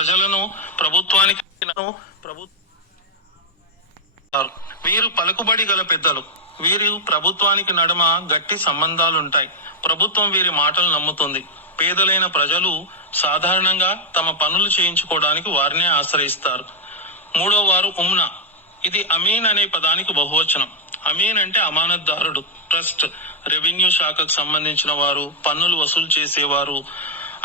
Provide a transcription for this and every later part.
ప్రజలను ప్రభుత్వానికి వీరు పలుకుబడి గల పెద్దలు. వీరు ప్రభుత్వానికి నడుమ గట్టి సంబంధాలుంటాయి. ప్రభుత్వం వీరి మాటలు నమ్ముతుంది. పేదలైన ప్రజలు సాధారణంగా తమ పనులు చేయించుకోవడానికి వారినే ఆశ్రయిస్తారు. మూడో వారు ఉమ్నా. ఇది అమీన్ అనే పదానికి బహువచనం. అమీన్ అంటే అమానత్దారుడు, ట్రస్ట్, రెవెన్యూ శాఖకు సంబంధించిన వారు, పన్నులు వసూలు చేసేవారు.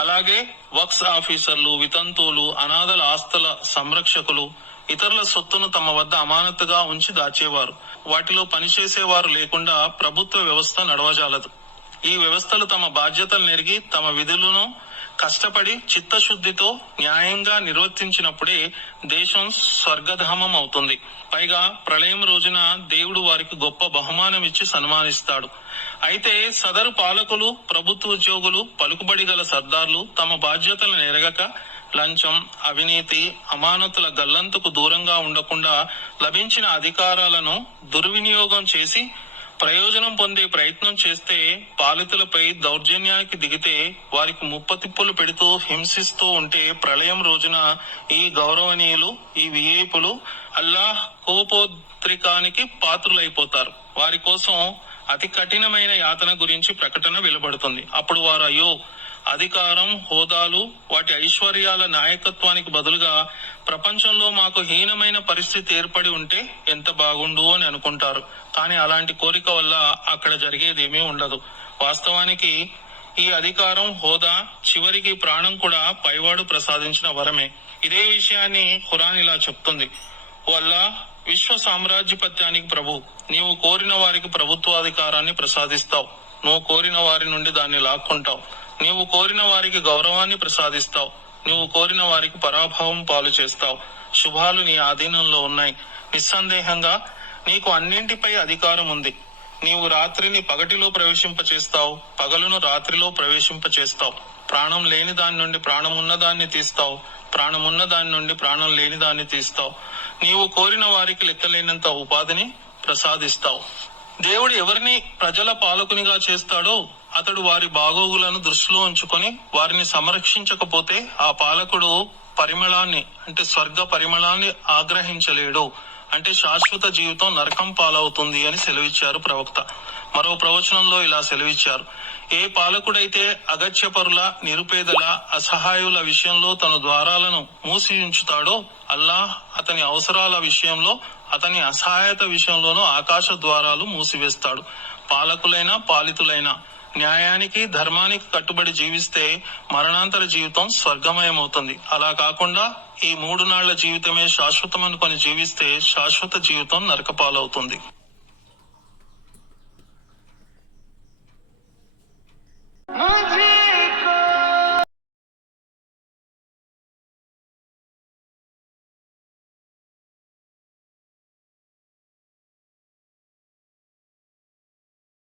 అలాగే వక్స్ ఆఫీసర్లు, వితంతువులు, అనాథల ఆస్తుల సంరక్షకులు, ఇతరుల సొత్తును తమ వద్ద అమానతుగా ఉంచి దాచేవారు. వాటిలో పనిచేసేవారు లేకుండా ప్రభుత్వ వ్యవస్థ నడవజాలదు. ఈ వ్యవస్థలు తమ బాధ్యతలు నెరిగి తమ విధులను కష్టపడి చిత్తశుద్ధితో న్యాయంగా నిర్వర్తించినప్పుడే దేశం స్వర్గధామం అవుతుంది. పైగా ప్రళయం రోజున దేవుడు వారికి గొప్ప బహుమానం ఇచ్చి సన్మానిస్తాడు. అయితే సదరు పాలకులు, ప్రభుత్వ ఉద్యోగులు, పలుకుబడి గల సర్దార్లు తమ బాధ్యతలను ఎరగక లంచం, అవినీతి, అమానతుల గల్లంతుకు దూరంగా ఉండకుండా లభించిన అధికారాలను దుర్వినియోగం చేసి ప్రయోజనం పొందే ప్రయత్నం చేస్తే, పాలితులపై దౌర్జన్యానికి దిగితే, వారికి ముప్పతిప్పులు పెడుతూ హింసిస్తూ ఉంటే ప్రళయం రోజున ఈ గౌరవనీయులు, ఈ విఐపులు అల్లాహ్ కోపోద్రికానికి పాత్రులైపోతారు. వారి కోసం అతి కఠినమైన యాతన గురించి ప్రకటన వెలువడుతుంది. అప్పుడు వారు అయ్యో, అధికారం, హోదాలు, వాటి ఐశ్వర్యాల నాయకత్వానికి బదులుగా ప్రపంచంలో మాకు హీనమైన పరిస్థితి ఏర్పడి ఉంటే ఎంత బాగుండు అని అనుకుంటారు. కానీ అలాంటి కోరిక వల్ల అక్కడ జరిగేదేమీ ఉండదు. వాస్తవానికి ఈ అధికారం, హోదా చివరికి ప్రాణం కూడా పైవాడు ప్రసాదించిన వరమే. ఇదే విషయాన్ని ఖురాన్ ఇలా చెప్తుంది: ఓ అల్లాహ్, విశ్వ సామ్రాజ్యపత్యానికి ప్రభు, నీవు కోరిన వారికి ప్రభుత్వాధికారాన్ని ప్రసాదిస్తావు. నువ్వు కోరిన వారి నుండి దాన్ని లాక్కుంటావు. నీవు కోరిన వారికి గౌరవాన్ని ప్రసాదిస్తావు. నువ్వు కోరిన వారికి పరాభవం పాలు చేస్తావు. శుభాలు నీ ఆధీనంలో ఉన్నాయి. నిస్సందేహంగా నీకు అన్నింటిపై అధికారం ఉంది. నీవు రాత్రిని పగటిలో ప్రవేశింపచేస్తావు, పగలును రాత్రిలో ప్రవేశింపచేస్తావు. ప్రాణం లేని దాని నుండి ప్రాణం ఉన్నదాన్ని తీస్తావు, ప్రాణమున్న దాని నుండి ప్రాణం లేని దాన్ని తీస్తావు. నీవు కోరిన వారికి లెక్కలేనంత ఉపాధిని ప్రసాదిస్తావు. దేవుడు ఎవరిని ప్రజల పాలకునిగా చేస్తాడో అతడు వారి బాగోగులను దృష్టిలో ఉంచుకొని వారిని సంరక్షించకపోతే ఆ పాలకుడు పరిమళాన్ని, అంటే స్వర్గ పరిమళాన్ని ఆగ్రహించలేడు. అంటే శాశ్వత జీవితం నరకం పాలవుతుంది అని సెలవిచ్చారు ప్రవక్త. మరో ప్రవచనంలో ఇలా సెలవిచ్చారు: ఏ పాలకుడైతే అగత్యపరుల, నిరుపేదల, అసహాయుల విషయంలో తన ద్వారాలను మూసి ఉంచుతాడో అల్లాహ్ అతని అవసరాల విషయంలో, అతని అసహాయత విషయంలోనూ ఆకాశ ద్వారాలు మూసివేస్తాడు. పాలకులైనా పాలితులైనా న్యాయానికి, ధర్మానికి కట్టుబడి జీవిస్తే మరణాంతర జీవితం స్వర్గమయమవుతుంది. అలా కాకుండా ఈ 3 నాళ్ల జీవితమే శాశ్వతం అనుకొని జీవిస్తే శాశ్వత జీవితం నరకపాలవుతుంది.